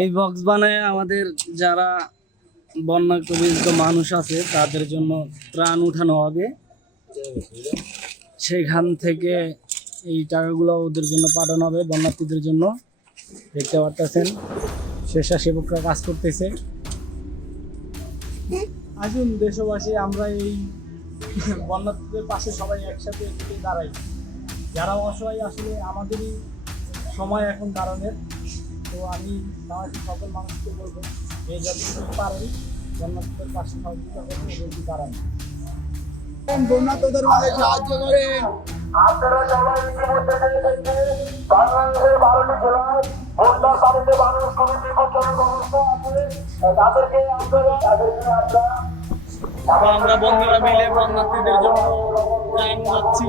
এই বক্স বানায় আমাদের যারা বন্যা কবিত মানুষ আছে, তাদের জন্য ত্রাণ উঠানো হবে। সেখান থেকে এই টাকাগুলো ওদের জন্য পাঠানো হবে, বন্যার্থীদের জন্য। দেখতে পারতেছেন, স্বেচ্ছাসেবকরা কাজ করতেছে। আসুন দেশবাসী, আমরা এই বন্যার্থীদের পাশে সবাই একসাথে দাঁড়াই। যারা অসহায়, আসলে আমাদেরই সময় এখন দাঁড়ানোর। তো আমি আমার সকল মানুষকে বলব যে যতটুকু পারেন বন্যার্থীদের পাশে সহযোগিতা করুন ওদেরকে দাঁড়ান। বন্যাতদের মাঝে সাহায্য করেন। আপনারা সবাই ইতিমধ্যে বাংলাদেশের বারোটি জেলায় বন্যার পানিতে মানুষ খুবই বিপজ্জনক অবস্থা আছে। তাদেরকে আপনারা তাদেরকে আমরা আমরা বন্ধুরা মিলে বন্যার্থীদের জন্য ত্রাণ যাচ্ছি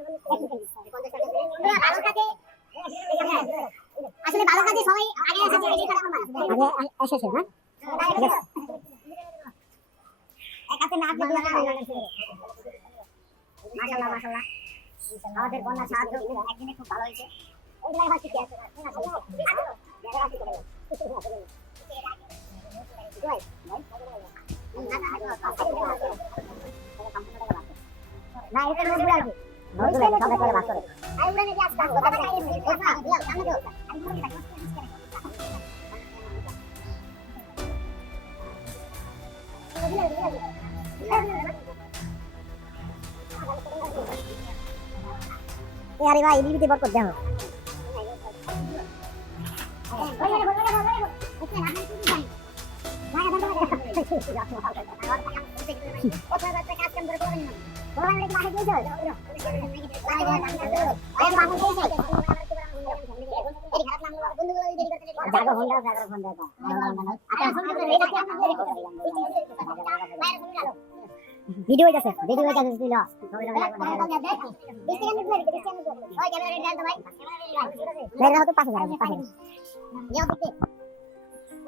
আসলে ভালো কাজে সবাই আগে এসেছে এই খারাপ আগে এসেছে না একাতে না আপনি মাশাআল্লাহ মাশাআল্লাহ আমাদের বন্যা সাহায্য একদিনে খুব ভালো হয়েছে ওই জায়গায় কি আছে না এটা নোটগুলো আর নোটগুলো সবাই করে ভাগ করে আই উড়ে নিয়ে আসতাম কথা খাই না দিও সামনে দিও আমি বলি থাকি এ আরে ভাই বিবিতে বরকত দেখো ভিডিও হইতাছে ভিডিও হইতাছে দিল মেয়েরা হতো পাশে যাবে পাশে ইয়া দিতে গাড়ি আইছে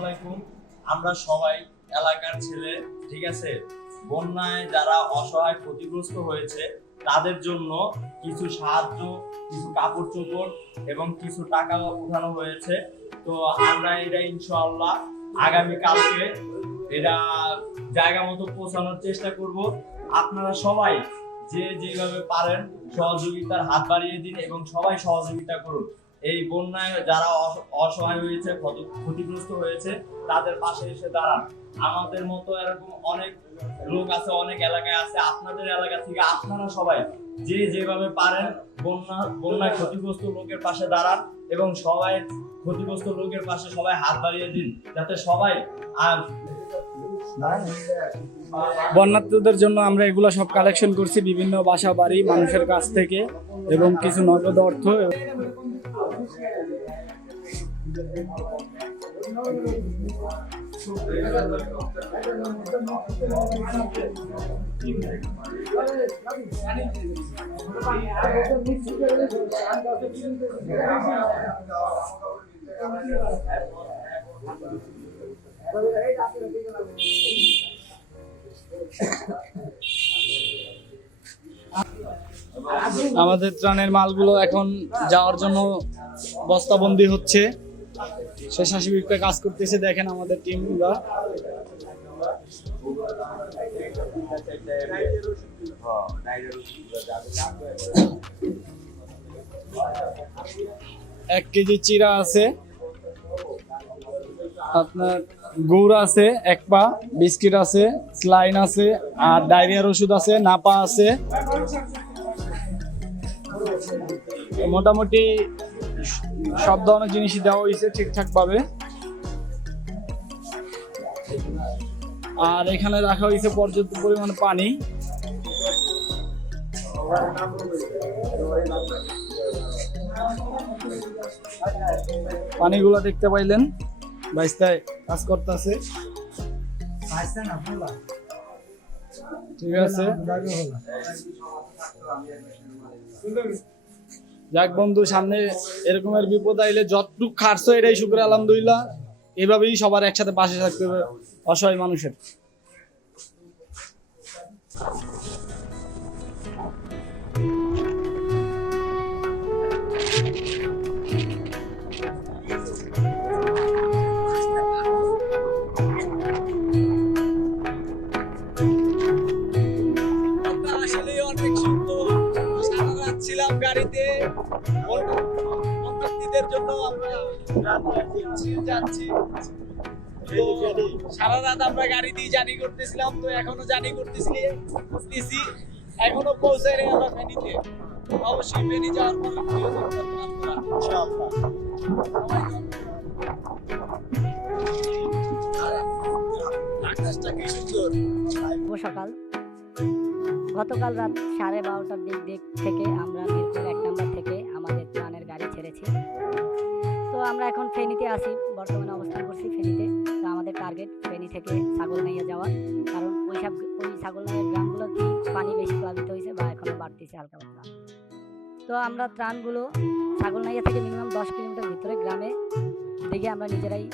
আলাইকুম। আমরা সবাই এলাকার ছেলে, ঠিক আছে? বন্যায় যারা অসহায় ক্ষতিগ্রস্ত হয়েছে, তাদের জন্য কিছু সাহায্য, কিছু কাপড় চোপড় এবং কিছু টাকা উঠানো হয়েছে। তো আমরা এটা ইনশাআল্লাহ আগামী কালকে এটা জায়গা মতো পৌঁছানোর চেষ্টা করব। আপনারা সবাই যে যেভাবে পারেন সহযোগিতার হাত বাড়িয়ে দিন এবং সবাই সহযোগিতা করুন। এই বন্যায় যারা অস- অসহায় হয়েছে, ক্ষত- ক্ষতিগ্রস্ত হয়েছে, তাদের পাশে এসে দাঁড়ান। আমাদের মতো এরকম অনেক লোক আছে, অনেক এলাকায় আছে। আপনাদের এলাকা থেকে আপনারা সবাই যে যেভাবে পারেন বন্যা, বন্যায় ক্ষতিগ্রস্ত লোকের পাশে দাঁড়ান এবং সবাই ক্ষতিগ্রস্ত লোকের পাশে সবাই হাত বাড়িয়ে দিন। যাতে সবাই আর বন্যার্থীদের জন্য আমরা এগুলো সব কালেকশন করছি বিভিন্ন বাসা বাড়ি, মানুষের কাছ থেকে, এবং কিছু নগদ অর্থ। আমাদের ত্রাণের মালগুলো এখন যাওয়ার জন্য বস্তাবন্দি হচ্ছে। স্বেচ্ছাসেবিকরা কাজ করতেছে, দেখেন আমাদের টিমরা এক কেজি চিরা আছে। আপনার গুড় আছে, এক পা, বিস্কিট আছে, স্লাইন আছে, আর ডায়রিয়ার ওষুধ আছে, নাপা আছে। মোটামুটি সব ধরনের জিনিসই দেওয়া হয়েছে ঠিকঠাক ভাবে আর এখানে রাখা হয়েছে পর্যাপ্ত পরিমাণ পানি। পানিগুলো দেখতে পাইলেন। কাজ করতেছে। ঠিক আছে। যাক বন্ধু, সামনে এরকমের বিপদ আইলে যতটুক খাটছো এটাই শুক্র আলহামদুলিল্লাহ। এভাবেই সবার একসাথে পাশে থাকতে হবে অসহায় মানুষের। সারা রাত ছিলাম গাড়িতে বন্ধুদের জন্য আমরা যাচ্ছি সারা রাত আমরা গাড়ি দিয়ে জার্নি করতেছিলাম তো এখনও জার্নি করতেছি করতেছি এখনও পৌঁছাই নাই আমরা ফেনীতে অবশ্যই ফেনী যাওয়ার পর সকাল গতকাল রাত সাড়ে বারোটার দিক দিক থেকে আমরা মিরপুর এক নম্বর থেকে আমাদের ত্রাণের গাড়ি ছেড়েছি। তো আমরা এখন ফেনীতে আছি, বর্তমানে অবস্থান করছি ফেনীতে। তো আমাদের টার্গেট ফেনী থেকে ছাগলনাইয়া যাওয়া। কারণ ওই সব, ওই ছাগলনাইয়ার গ্রামগুলোতে পানি বেশি প্লাবিত হয়েছে বা এখনও বাড়তেছে হালকা পাতলা। তো আমরা ত্রাণগুলো ছাগলনাইয়া থেকে মিনিমাম দশ কিলোমিটার ভিতরে গ্রামে দিকে আমরা নিজেরাই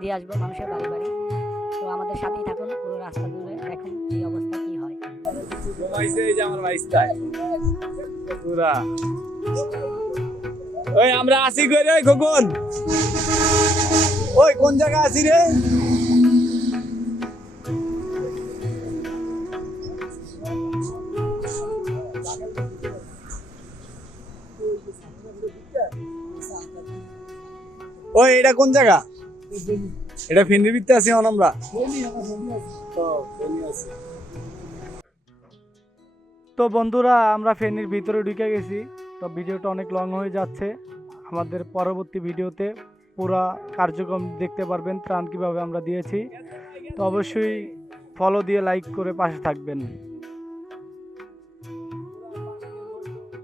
দিয়ে আসব, মানুষের বাড়ি বাড়ি। তো আমাদের সাথেই থাকুন, পুরো রাস্তা জুড়ে দেখুন এই অবস্থা। ঘুমাইছে এই যে আমার পুরা। ওই আমরা আসি করে ওই খোকন? ওই কোন জায়গা আছি রে? ওই এটা কোন জায়গা? এটা ভিত্তে আছি আমরা। তো বন্ধুরা, আমরা ফেনীর ভিতরে ঢুকে গেছি। তো ভিডিওটা অনেক লং হয়ে যাচ্ছে। আমাদের পরবর্তী ভিডিওতে পুরা কার্যক্রম দেখতে পারবেন, ত্রাণ কীভাবে আমরা দিয়েছি। তো অবশ্যই ফলো দিয়ে লাইক করে পাশে থাকবেন।